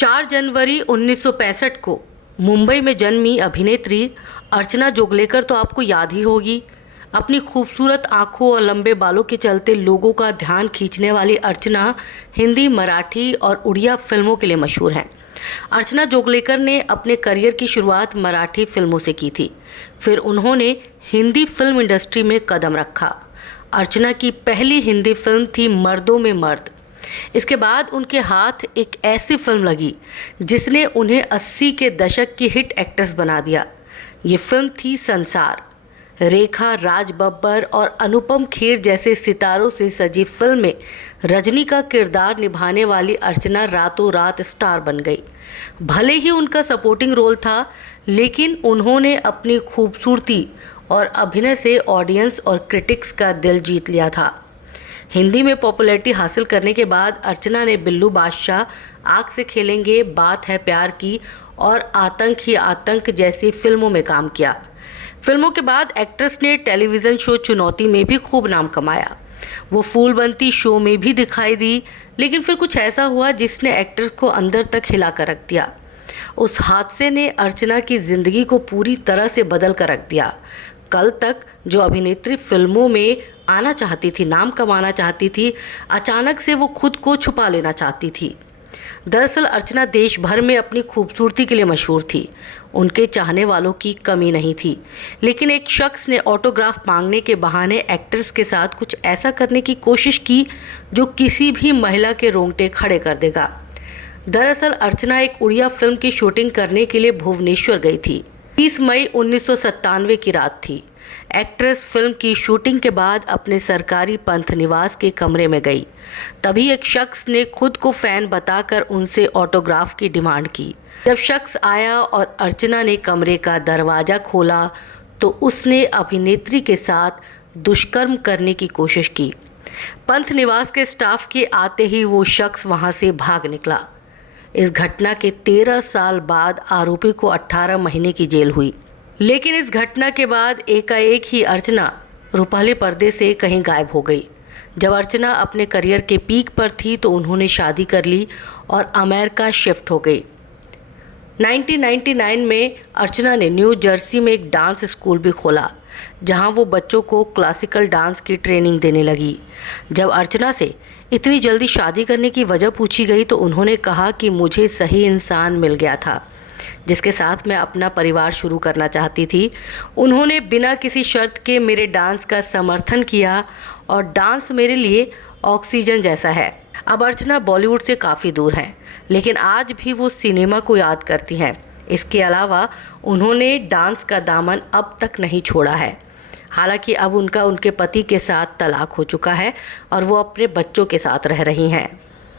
4 जनवरी 1965 को मुंबई में जन्मी अभिनेत्री अर्चना जोगलेकर तो आपको याद ही होगी। अपनी खूबसूरत आंखों और लंबे बालों के चलते लोगों का ध्यान खींचने वाली अर्चना हिंदी, मराठी और उड़िया फिल्मों के लिए मशहूर हैं। अर्चना जोगलेकर ने अपने करियर की शुरुआत मराठी फिल्मों से की थी, फिर उन्होंने हिंदी फिल्म इंडस्ट्री में कदम रखा। अर्चना की पहली हिंदी फिल्म थी मर्दों में मर्द। इसके बाद उनके हाथ एक ऐसी फिल्म लगी जिसने उन्हें 80 के दशक की हिट एक्ट्रेस बना दिया। ये फिल्म थी संसार। रेखा, राज बब्बर और अनुपम खेर जैसे सितारों से सजी फिल्म में रजनी का किरदार निभाने वाली अर्चना रातों रात स्टार बन गई। भले ही उनका सपोर्टिंग रोल था, लेकिन उन्होंने अपनी खूबसूरती और अभिनय से ऑडियंस और क्रिटिक्स का दिल जीत लिया था। हिंदी में पॉपुलैरिटी हासिल करने के बाद अर्चना ने बिल्लू बादशाह, आग से खेलेंगे, बात है प्यार की और आतंक ही आतंक जैसी फिल्मों में काम किया। फिल्मों के बाद एक्ट्रेस ने टेलीविज़न शो चुनौती में भी खूब नाम कमाया। वो फूल बनती शो में भी दिखाई दी, लेकिन फिर कुछ ऐसा हुआ जिसने एक्ट्रेस को अंदर तक हिला कर रख दिया। उस हादसे ने अर्चना की ज़िंदगी को पूरी तरह से बदल कर रख दिया। कल तक जो अभिनेत्री फिल्मों में आना चाहती थी, नाम कमाना चाहती थी, अचानक से वो खुद को छुपा लेना चाहती थी। दरअसल अर्चना देश भर में अपनी खूबसूरती के लिए मशहूर थी। उनके चाहने वालों की कमी नहीं थी, लेकिन एक शख्स ने ऑटोग्राफ मांगने के बहाने एक्ट्रेस के साथ कुछ ऐसा करने की कोशिश की जो किसी भी महिला के रोंगटे खड़े कर देगा। दरअसल अर्चना एक उड़िया फिल्म की शूटिंग करने के लिए भुवनेश्वर गई थी। 30 मई 1997 की रात थी। एक्ट्रेस फिल्म की शूटिंग के बाद अपने सरकारी पंथ निवास के कमरे में गई। तभी एक शख्स ने खुद को फ़ैन बताकर उनसे ऑटोग्राफ की डिमांड की। जब शख्स आया और अर्चना ने कमरे का दरवाज़ा खोला तो उसने अभिनेत्री के साथ दुष्कर्म करने की कोशिश की। पंथ निवास के स्टाफ के आते ही वो शख्स वहाँ से भाग निकला। इस घटना के 13 साल बाद आरोपी को 18 महीने की जेल हुई। लेकिन इस घटना के बाद एकाएक ही अर्चना रुपाली पर्दे से कहीं गायब हो गई। जब अर्चना अपने करियर के पीक पर थी तो उन्होंने शादी कर ली और अमेरिका शिफ्ट हो गई। 1999 में अर्चना ने न्यू जर्सी में एक डांस स्कूल भी खोला, जहां वो बच्चों को क्लासिकल डांस की ट्रेनिंग देने लगी। जब अर्चना से इतनी जल्दी शादी करने की वजह पूछी गई तो उन्होंने कहा कि मुझे सही इंसान मिल गया था जिसके साथ मैं अपना परिवार शुरू करना चाहती थी। उन्होंने बिना किसी शर्त के मेरे डांस का समर्थन किया और डांस मेरे लिए ऑक्सीजन जैसा है। अब अर्चना बॉलीवुड से काफ़ी दूर हैं, लेकिन आज भी वो सिनेमा को याद करती हैं। इसके अलावा उन्होंने डांस का दामन अब तक नहीं छोड़ा है। हालांकि अब उनका उनके पति के साथ तलाक हो चुका है और वो अपने बच्चों के साथ रह रही हैं।